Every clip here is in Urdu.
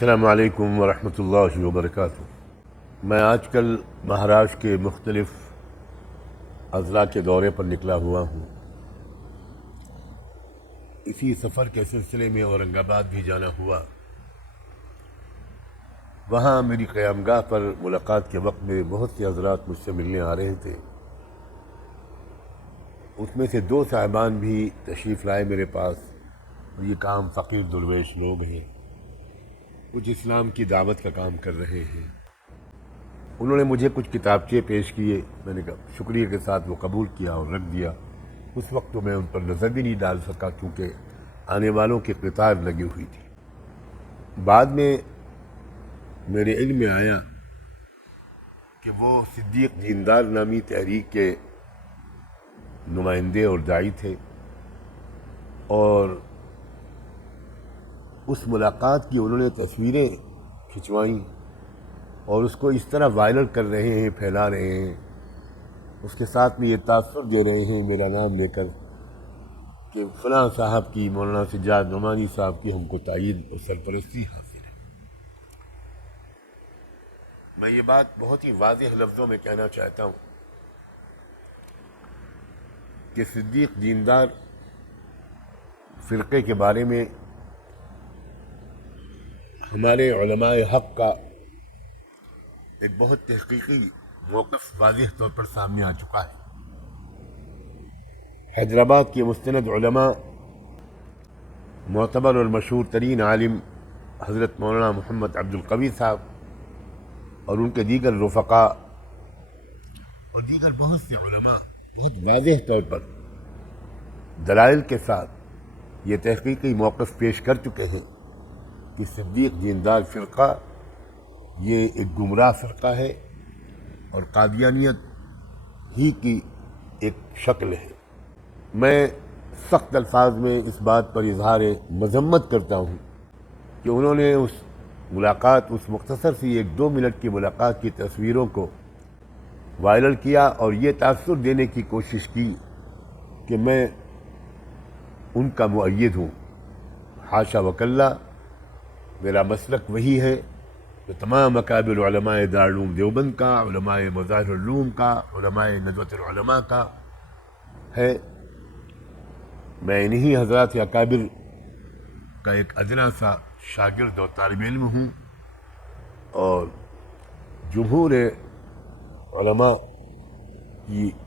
السلام علیکم ورحمۃ اللہ وبرکاتہ۔ میں آج کل مہاراشٹر کے مختلف اضلاع کے دورے پر نکلا ہوا ہوں۔ اسی سفر کے سلسلے میں اورنگ آباد بھی جانا ہوا۔ وہاں میری قیامگاہ پر ملاقات کے وقت میں بہت سے حضرات مجھ سے ملنے آ رہے تھے۔ اس میں سے 2 صاحبان بھی تشریف لائے میرے پاس، اور یہ کام فقیر درویش لوگ ہیں، کچھ اسلام کی دعوت کا کام کر رہے ہیں۔ انہوں نے مجھے کچھ کتابچے پیش کیے، میں نے شکریہ کے ساتھ وہ قبول کیا اور رکھ دیا۔ اس وقت تو میں ان پر نظر بھی نہیں ڈال سکا کیونکہ آنے والوں کی قطار لگی ہوئی تھی۔ بعد میں میرے علم میں آیا کہ وہ صدیق دیندار نامی تحریک کے نمائندے اور داعی تھے، اور اس ملاقات کی انہوں نے تصویریں کھنچوائیں اور اس کو اس طرح وائرل کر رہے ہیں، پھیلا رہے ہیں، اس کے ساتھ میں یہ تاثر دے رہے ہیں میرا نام لے کر کہ فلاں صاحب کی، مولانا سجاد نعمانی صاحب کی ہم کو تائید اور سرپرستی حاصل ہے۔ میں یہ بات بہت ہی واضح لفظوں میں کہنا چاہتا ہوں کہ صدیق دیندار فرقے کے بارے میں ہمارے علماء حق کا ایک بہت تحقیقی موقف واضح طور پر سامنے آ چکا ہے۔ حیدرآباد کے مستند علماء، معتبر اور مشہور ترین عالم حضرت مولانا محمد عبد القوی صاحب اور ان کے دیگر رفقاء اور دیگر بہت سے علماء بہت واضح طور پر دلائل کے ساتھ یہ تحقیقی موقف پیش کر چکے ہیں کہ صدیق دیندار فرقہ یہ ایک گمراہ فرقہ ہے اور قادیانیت ہی کی ایک شکل ہے۔ میں سخت الفاظ میں اس بات پر اظہار مذمت کرتا ہوں کہ انہوں نے اس ملاقات، اس مختصر سی 1-2 منٹ کی ملاقات کی تصویروں کو وائرل کیا اور یہ تاثر دینے کی کوشش کی کہ میں ان کا مؤید ہوں۔ حاشا وکلا، میرا مسلک وہی ہے کہ تمام اکابر علماء دارالعلوم دیوبند کا، علماء مظاہر العلوم کا، علماء ندوۃ العلماء کا ہے۔ میں انہی حضرات اکابر کا ایک ادنا سا شاگرد اور طالب علم ہوں، اور جمہور علماء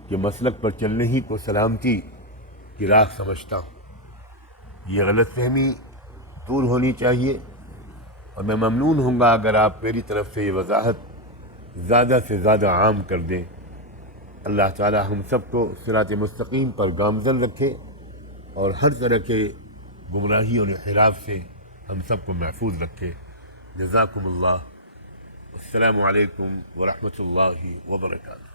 کے مسلک پر چلنے ہی کو سلامتی کی راہ سمجھتا ہوں۔ یہ غلط فہمی دور ہونی چاہیے، اور میں ممنون ہوں گا اگر آپ میری طرف سے یہ وضاحت زیادہ سے زیادہ عام کر دیں۔ اللہ تعالی ہم سب کو صراط مستقیم پر گامزن رکھے اور ہر طرح کے گمراہی اور انحراف سے ہم سب کو محفوظ رکھے۔ جزاکم اللہ۔ السلام علیکم ورحمۃ اللہ وبرکاتہ۔